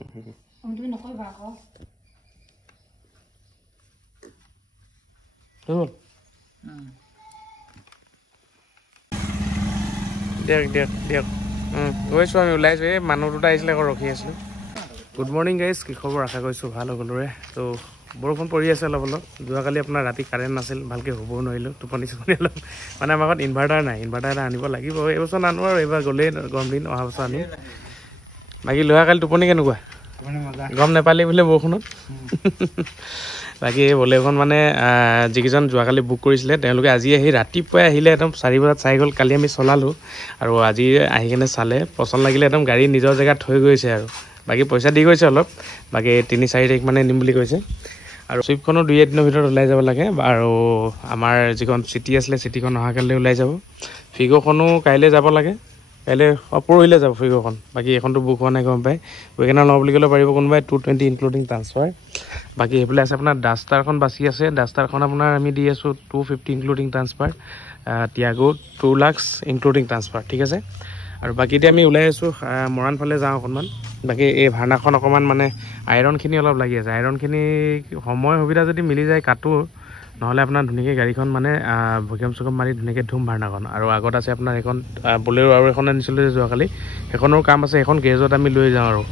তুমি নকৰিবা আকৌ দিয়ক গৈছোঁ আমি ওলাইছোঁ এই মানুহ দুটা আহিছিলে আকৌ ৰখি আছিলোঁ গুড মৰ্ণিং গাইজ কি খবৰ আশা কৰিছোঁ ভাল সকলোৰে তো বৰষুণ পৰি আছে অলপ অলপ যোৱাকালি আপোনাৰ ৰাতি কাৰেণ্ট নাছিল ভালকৈ শুবও নোৱাৰিলোঁ টোপনি অলপ মানে আমাৰ ঘৰত ইনভাৰ্টাৰ নাই ইনভাৰ্টাৰ এটা আনিব লাগিব এইবছৰ নানো আৰু এইবাৰ গ'লেই গৰম দিন অহা বছৰ আনিম বাকী যোৱাকালি টোপনি কেনেকুৱা গম নাপালি বোলে বৰষুণত বাকী বলেৰখন মানে যিকেইজন যোৱাকালি বুক কৰিছিলে তেওঁলোকে আজি আহি ৰাতিপুৱাই আহিলে একদম 4 বজাত চাই গ'ল কালি আমি চলালোঁ আৰু আজি আহি কিনে চালে পচন্দ লাগিলে একদম গাড়ী নিজৰ জেগাত থৈ গৈছে আৰু বাকী পইচা দি গৈছে অলপ বাকী 3-4 তাৰিখ মানে নিম বুলি কৈছে আৰু চুইফ্টখনো 2-1 দিনৰ ভিতৰত ওলাই যাব লাগে আৰু আমাৰ যিখন চিটি আছিলে চিটিখন অহাকালিলৈ ওলাই যাব ফিগ'খনো কাইলৈ যাব লাগে কাইলৈ পৰহিলৈ যাব ফিগ'খন বাকী এইখনতো বুক হোৱা নাই গম পাই ৱেগনাৰ লওঁ বুলি ক'লে পাৰিব কোনোবাই 220 ইনক্লুডিং ট্ৰান্সফাৰ বাকী সেইফালে আছে আপোনাৰ ডাষ্টাৰখন বাচি আছে ডাষ্টাৰখন আপোনাৰ আমি দি আছোঁ 250 including transfer Tiago 2 lakh including transfer ঠিক আছে আৰু বাকী এতিয়া আমি ওলাই আছোঁ মৰাণ ফালে যাওঁ অকণমান বাকী এই ভাৰ্নাখন অকণমান মানে আইৰণখিনি অলপ লাগি আছে আইৰণখিনি সময় সুবিধা যদি মিলি যায় কাটো নহ'লে আপোনাৰ ধুনীয়াকৈ গাড়ীখন মানে ভূমিকম্প চুকম্প মাৰি ধুনীয়াকৈ ধুম ভাৰ্নাখন আৰু আগত আছে আপোনাৰ সেইখন বলেৰো আৰু এখন আনিছিলোঁ যে যোৱাকালি সেইখনৰ কাম আছে এখন গেৰেজত আমি লৈ যাওঁ আৰু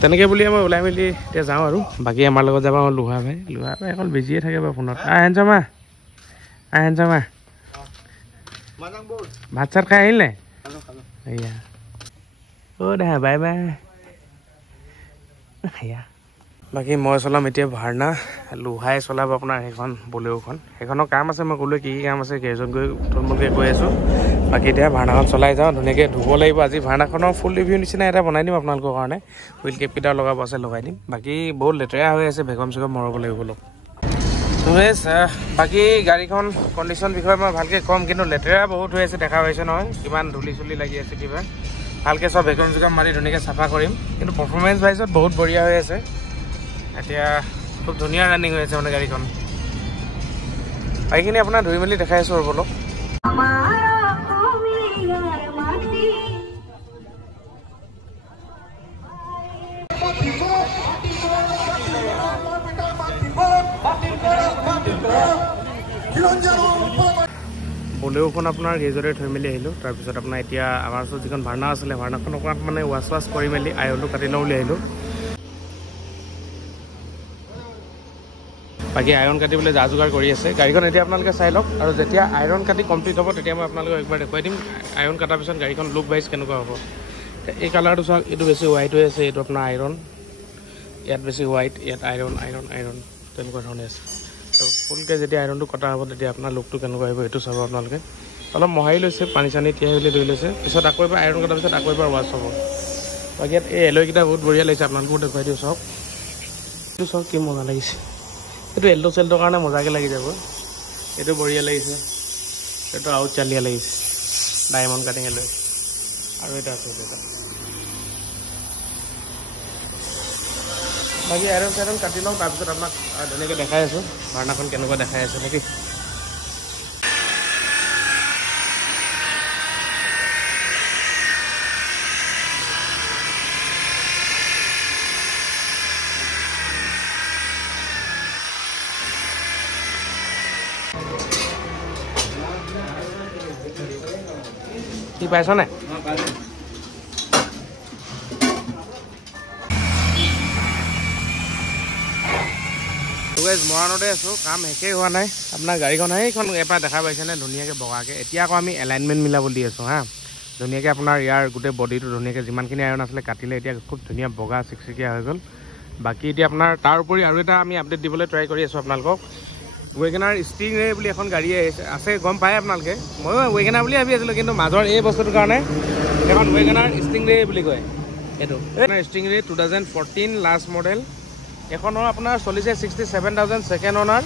তেনেকৈ বুলি মই ওলাই মেলি এতিয়া যাওঁ আৰু বাকী আমাৰ লগত যাব লোহা ভাই এখন বিজিয়ে থাকে বাৰু ফোনত হেঞ্চমা ভাত চাত খাই আহিল নাই এয়া দেহা বাই বাই সেয়া বাকী মই চলাম এতিয়া ভাৰ্না লোহাই চলাব আপোনাৰ সেইখন বলেৰোখন সেইখনৰ কাম আছে মই ক'লোৱে কি কাম আছে গেৰেজত গৈ থুলমূলকৈ গৈ আছোঁ বাকী এতিয়া ভাৰ্নাখন চলাই যাওঁ ধুনীয়াকৈ ধুব লাগিব আজি ভাৰ্নাখনৰ ফুল ৰিভিউ নিচিনা এটা বনাই দিম আপোনালোকৰ কাৰণে হুইল কেপকেইটাও লগাব আছে লগাই দিম বাকী বহুত লেতেৰা হৈ আছে ভেকুৱাম চেকুৱাম মৰাব লাগিব অলপ বাকী গাড়ীখন কণ্ডিশ্যন বিষয়ে মই ভালকৈ ক'ম কিন্তু লেতেৰা বহুত হৈ আছে দেখা পাইছে নহয় কিমান ধূলি চুলি লাগি আছে কিবা ভালকৈ চব ভেকুৱাম চেকুৱাম মাৰি ধুনীয়াকৈ চাফা কৰিম কিন্তু পাৰফৰ্মেঞ্চ ৱাইজত বহুত বঢ়িয়া হৈ আছে এতিয়া খুব ধুনীয়া ৰানিং হৈ আছে মানে গাড়ীখন বাইকখিনি আপোনাৰ ধুই মেলি দেখাই আছোঁ আৰু অলপ বলেৰোখন আপোনাৰ গেৰেজতে থৈ মেলি আহিলোঁ তাৰপিছত আপোনাৰ এতিয়া আমাৰ ওচৰত যিখন ভাৰ্না আছিলে ভাৰ্নাখন অকণমান মানে ৱাছ কৰি মেলি আইৰণটো কাটি লওঁ বুলি আহিলোঁ বাকী আইৰণ কাটিবলৈ যা যোগাৰ কৰি আছে গাড়ীখন এতিয়া আপোনালোকে চাই লওক আৰু যেতিয়া আইৰণ কাটি কমপ্লিট হ'ব তেতিয়া মই আপোনালোকক একবাৰ দেখুৱাই দিম আইৰণ কটাৰ পিছত গাড়ীখন লুক ৱাইজ কেনেকুৱা হ'ব এই কালাৰটো চাওক এইটো বেছি হোৱাইট হৈ আছে এইটো আপোনাৰ আইৰণ ইয়াত বেছি হোৱাইট ইয়াত আইৰণ তেনেকুৱা ধৰণে আছে তো ফুলকৈ যেতিয়া আইৰণটো কটা হ'ব তেতিয়া আপোনাৰ লুকটো কেনেকুৱা আহিব সেইটো চাব আপোনালোকে অলপ মোহাৰি লৈছে পানী চানী তিয়াই মেলি ধুই লৈছে পিছত আকৌ এবাৰ আইৰণ কটাৰ পিছত আকৌ এবাৰ ৱাছ হ'ব বাকী ইয়াত এই এল'ইকেইটা বহুত বঢ়িয়া লাগিছে আপোনালোকো দেখুৱাই দিওঁ চাওক এইটো চাওক কি মজা লাগিছে এইটো এল্টো চেল্টোৰ কাৰণে মজাকৈ লাগি যাব এইটো বঢ়িয়া লাগিছে এইটো আউট চালিয়া লাগিছে ডায়মণ্ড কাটিং লৈ আৰু এটা আছে এটা বাকী আইৰণ চাইৰণ কাটি লওঁ তাৰপিছত আপোনাক ধুনীয়াকৈ দেখাই আছোঁ ভাৰ্নাখন কেনেকুৱা দেখাই আছে নেকি কি পাইছ নাই মৰাণতে আছোঁ কাম শেষেই হোৱা নাই আপোনাৰ গাড়ীখন সেইখন এবাৰ দেখা পাইছেনে ধুনীয়াকৈ বগাকৈ এতিয়া আকৌ আমি এলাইনমেণ্ট মিলাব দি আছোঁ হা ধুনীয়াকৈ আপোনাৰ ইয়াৰ গোটেই বডিটো ধুনীয়াকৈ যিমানখিনি আইৰণ আছিলে কাটিলে এতিয়া খুব ধুনীয়া বগা চিকচিকীয়া হৈ গ'ল বাকী এতিয়া আপোনাৰ তাৰ উপৰি আৰু এটা আমি আপডেট দিবলৈ ট্ৰাই কৰি আছোঁ আপোনালোকক ৱেগনাৰ ষ্টিং ৰে বুলি এখন গাড়ী আছে গম পায় আপোনালোকে ময়ো ৱেগনাৰ বুলি ভাবি আছিলোঁ কিন্তু মাজৰ এই বস্তুটোৰ কাৰণে এখন ৱেগনাৰ ষ্টিং ৰে বুলি কয় এইটো ষ্টিং ৰে 2014 লাষ্ট মডেল এখনৰ আপোনাৰ চলিছে 67,000 ছেকেণ্ড অনাৰ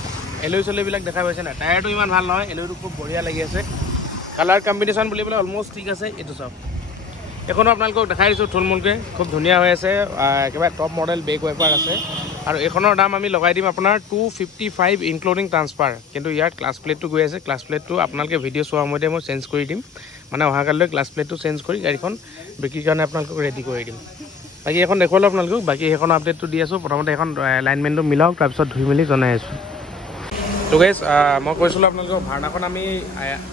এলই চলিবিলাক দেখা পাইছে নাই টায়াৰটো ইমান ভাল নহয় এলইটো খুব বঢ়িয়া লাগি আছে কালাৰ কম্বিনেশ্যন বুলিবলৈ অলমষ্ট ঠিক আছে এইটো চাওক এখনো আপোনালোকক দেখাই দিছোঁ থুলমূলকৈ খুব ধুনীয়া হৈ আছে একেবাৰে টপ মডেল বেক ৱাইপাৰ আছে আৰু এইখনৰ দাম আমি লগাই দিম আপোনাৰ 255 ইনক্লুডিং ট্ৰান্সফাৰ কিন্তু ইয়াৰ ক্লাছ প্লেটটো গৈ আছে ক্লাছ প্লেটটো আপোনালোকে ভিডিঅ' চোৱাৰ সময়তে মই চেঞ্জ কৰি দিম মানে অহাকালিলৈ ক্লাছ প্লেটটো চেঞ্জ কৰি গাড়ীখন বিক্ৰীৰ কাৰণে আপোনালোকক ৰেডি কৰি দিম বাকী এখন দেখুৱালোঁ আপোনালোকক বাকী সেইখন আপডেটটো দি আছোঁ প্ৰথমতে এখন এলাইনমেণ্টটো মিলাওক তাৰপিছত ধুই মেলি জনাই আছোঁ তো গাইজ মই কৈছিলোঁ আপোনালোকক ভাৰ্নাখন আমি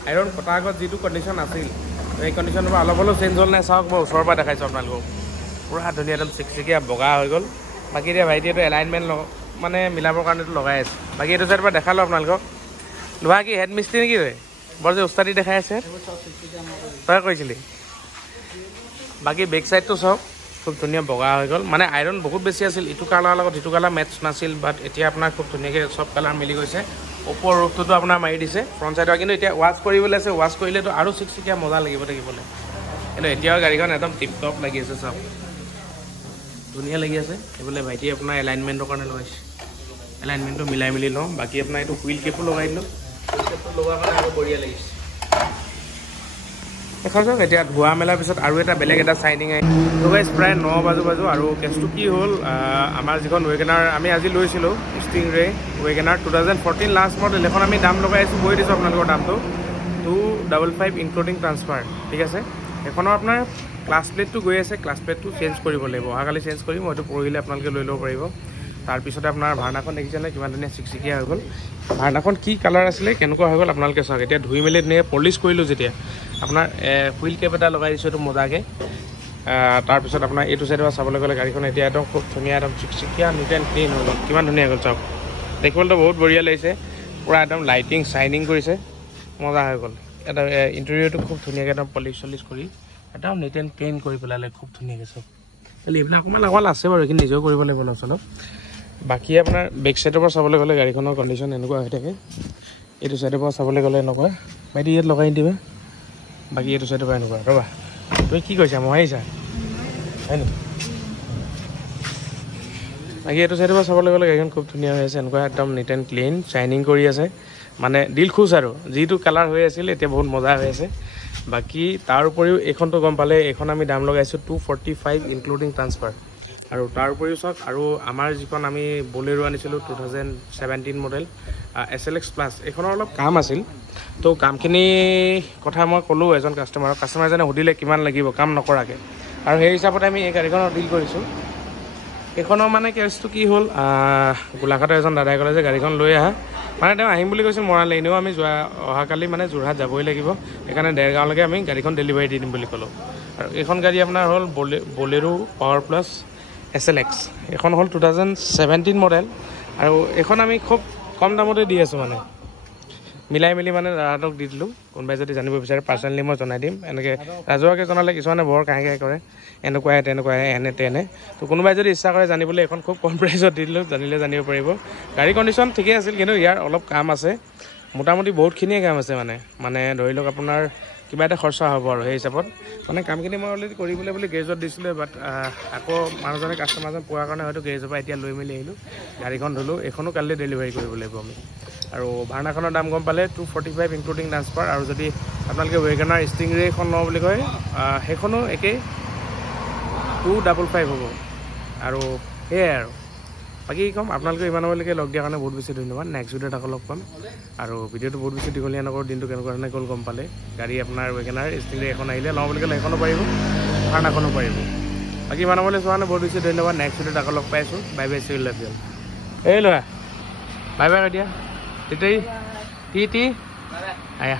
আইৰণ কটাৰ আগত যিটো কণ্ডিশ্যন আছিল সেই কণ্ডিশ্যনৰ পৰা অলপ হ'লেও চেঞ্জ হ'ল নাই চাওক মই ওচৰৰ পৰা দেখাইছোঁ আপোনালোকক পুৰা ধুনীয়া একদম চিকচিকীয়া বগা হৈ গ'ল বাকী এতিয়া ভাইটিয়েতো এলাইনমেণ্ট মানে মিলাবৰ কাৰণেতো লগাই আছে বাকী এইটো চাইডৰ পৰা দেখালোঁ আপোনালোকক লোহা কি হেড মিস্ত্ৰী নেকি তই বৰ যে উস্তাদি দেখাই আছে তই কৈছিলি বাকী বেক চাইডটো চাওক খুব ধুনীয়া বগা হৈ গ'ল মানে আইৰণ বহুত বেছি আছিল ইটো কালাৰৰ লগত ইটো কালাৰ মেটচ নাছিল বাট এতিয়া আপোনাৰ খুব ধুনীয়াকৈ চব কালাৰ মিলি গৈছে ওপৰ ৰূপটোতো আপোনাৰ মাৰি দিছে ফ্ৰণ্ট চাইডৰ কিন্তু এতিয়া ৱাছ কৰিবলৈ আছে ৱাছ কৰিলেতো আৰু চিকচিকীয়া মজা লাগিব থাকিবলৈ কিন্তু এতিয়াও গাড়ীখন একদম টিপ টপ লাগি আছে চাওক ধুনীয়া লাগি আছে এইফালে ভাইটি আপোনাৰ এলাইনমেণ্টৰ কাৰণে লগাইছে এলাইনমেণ্টটো মিলাই মেলি লওঁ বাকী আপোনাৰ এইটো হুইল কেপো লগাই দিলোঁ হুইল কেপটো লগোৱাৰ কাৰণে আৰু বঢ়িয়া লাগিছে দেখা যাওক এতিয়া ধোৱা মেলাৰ পিছত আৰু এটা বেলেগ এটা চাইনিং আহিছে গাইজ প্ৰায় 9 বাজু আৰু কেছটো কি হ'ল আমাৰ যিখন ৱেগনাৰ আমি আজি লৈছিলোঁ ষ্টিংৰে ৱেগনাৰ 2014 লাষ্ট মডেল এখন আমি দাম লগাই আছোঁ কৈ দিছোঁ আপোনালোকৰ দামটো 255 ইনক্লুডিং ট্ৰান্সফাৰ ঠিক আছে সেইখনৰ আপোনাৰ ক্লাছ প্লেটটো গৈ আছে ক্লাছ প্লেটটো চেঞ্জ কৰিব লাগিব অহাকালি চেঞ্জ কৰিম হয়তো পৰহিলে আপোনালোকে লৈ ল'ব পাৰিব তাৰপিছতে আপোনাৰ ভাৰ্নাখন দেখিছেনে কিমান ধুনীয়া চিকচিকীয়া হৈ গ'ল ভাৰ্নাখন কি কালাৰ আছিলে কেনেকুৱা হৈ গ'ল আপোনালোকে চাওক এতিয়া ধুই মেলি ধুনীয়াকৈ পলিচ কৰিলোঁ যেতিয়া আপোনাৰ হুইল কেপ এটা লগাই দিছোঁ এইটো মজাকৈ তাৰপিছত আপোনাৰ এইটো চাইডৰ পৰা চাবলৈ গ'লে গাড়ীখন এতিয়া একদম খুব ধুনীয়া একদম চিকচিকীয়া নিট এণ্ড ক্লিন হৈ গ'ল কিমান ধুনীয়া হৈ গ'ল চাওক দেখিবলৈতো বহুত বঢ়িয়া লাগিছে পূৰা একদম লাইটিং চাইনিং কৰিছে মজা হৈ গ'ল এটা ইণ্টেৰিয়ৰটো খুব ধুনীয়াকৈ একদম পলিচ চলিচ কৰি একদম নিট এণ্ড ক্লিন কৰি পেলালে খুব ধুনীয়াকৈ চব খালি এইবিলাক অকণমান আছে বাৰু এইখিনি নিজেও কৰিব লাগিব অলপ চলপ বাকী আপোনাৰ বেক চাইডৰ পৰা চাবলৈ গ'লে গাড়ীখনৰ কণ্ডিশ্যন এনেকুৱা হৈ থাকে এইটো চাইডৰ পৰা চাবলৈ গ'লে এনেকুৱা বাইটি ইয়াত লগাই দিবা বাকী এইটো চাইডৰ পৰা এনেকুৱা ৰ'বা তুমি কি কৈছা মই আহিছা হয় নেকি বাকী এইটো চাইডৰ পৰা চাবলৈ গ'লে গাড়ীখন খুব ধুনীয়া হৈ আছে এনেকুৱা একদম নিট এণ্ড ক্লিন চাইনিং কৰি আছে মানে দিল খুচ আৰু যিটো কালাৰ হৈ আছিল এতিয়া বহুত মজা হৈ আছে বাকী তাৰ উপৰিও এইখনটো গম পালে এইখন আমি দাম লগাইছোঁ 245 ইনক্লুডিং ট্ৰান্সফাৰ আৰু তাৰ উপৰিও চাওক আৰু আমাৰ যিখন আমি বলেৰো আনিছিলোঁ 2017 মডেল SLX প্লাছ এইখনৰ অলপ কাম আছিল তো কামখিনি কথা মই ক'লোঁ এজন কাষ্টমাৰজনে সুধিলে কিমান লাগিব কাম নকৰাকৈ আৰু সেই হিচাপতে আমি এই গাড়ীখনৰ ডিল কৰিছোঁ এইখনৰ মানে কেছটো কি হ'ল গোলাঘাটৰ এজন দাদাই ক'লে যে গাড়ীখন লৈ আহা মানে তেওঁ আহিম বুলি কৈছিল মৰাণলৈ এনেও আমি অহাকালি মানে যোৰহাট যাবই লাগিব সেইকাৰণে দেৰগাঁৱলৈকে আমি গাড়ীখন ডেলিভাৰী দি দিম বুলি ক'লোঁ আৰু এইখন গাড়ী আপোনাৰ হ'ল বলেৰো পাৱাৰ প্লাছ SLX এইখন হ'ল 2017 মডেল আৰু এইখন আমি খুব কম দামতে দি আছোঁ মানে মিলাই মেলি মানে দাদাহঁতক দি দিলোঁ কোনোবাই যদি জানিব বিচাৰে পাৰ্চনেলি মই জনাই দিম এনেকৈ ৰাজহুৱাকৈ জনালে কিছুমানে বৰ কাহে কৰে এনেকুৱাই তেনেকুৱাই এনে তেনে তো কোনোবাই যদি ইচ্ছা কৰে জানিবলৈ এখন খুব কম প্ৰাইচত দি দিলোঁ জানিলে জানিব পাৰিব গাড়ী কণ্ডিশ্যন ঠিকেই আছিল কিন্তু ইয়াৰ অলপ কাম আছে মোটামুটি বহুতখিনিয়ে কাম আছে মানে ধৰি লওক আপোনাৰ কিবা এটা খৰচা হ'ব আৰু সেই হিচাপত মানে কামখিনি মই অলৰেডি কৰিবলৈ বুলি গেৰেজত দিছিলোঁ বাট আকৌ মানুহজনে কাষ্টমাৰজন পোৱাৰ কাৰণে হয়তো গেৰেজৰ পৰা এতিয়া লৈ মেলি আহিলোঁ গাড়ীখন ধুলোঁ এইখনো কালিলৈ ডেলিভাৰী কৰিব লাগিব আমি আৰু ভাৰ্নাখনৰ দাম গম পালে 245 ইনক্লুডিং ট্ৰান্সফাৰ আৰু যদি আপোনালোকে ৱেগনাৰ ষ্টিংৰে এখন লওঁ বুলি কয় সেইখনো একেই 255 হ'ব আৰু সেয়াই আৰু বাকী ক'ম আপোনালোকে ইমানলৈকে লগ দিয়াৰ কাৰণে বহুত বেছি ধন্যবাদ নেক্সট ভিডিঅ'ত আকৌ লগ পাম আৰু ভিডিঅ'টো বহুত বেছি দীঘলীয়া নকৰোঁ দিনটো কেনেকুৱা ধৰণে গ'ল গম পালে গাড়ী আপোনাৰ ৱেগনাৰ ষ্টিংৰে এখন আহিলে লওঁ বুলি ক'লে সেইখনো পাৰিব ভাৰ্নাখনো পাৰিব বাকী ইমানলৈ চোৱা বহুত বেছি ধন্যবাদ নেক্সট ভিডিঅ'ত আকৌ লগ পাইছোঁ bye bye chew love you এই ল'ৰা বাই বাই এতিয়া তেতিয়াই টি আয়া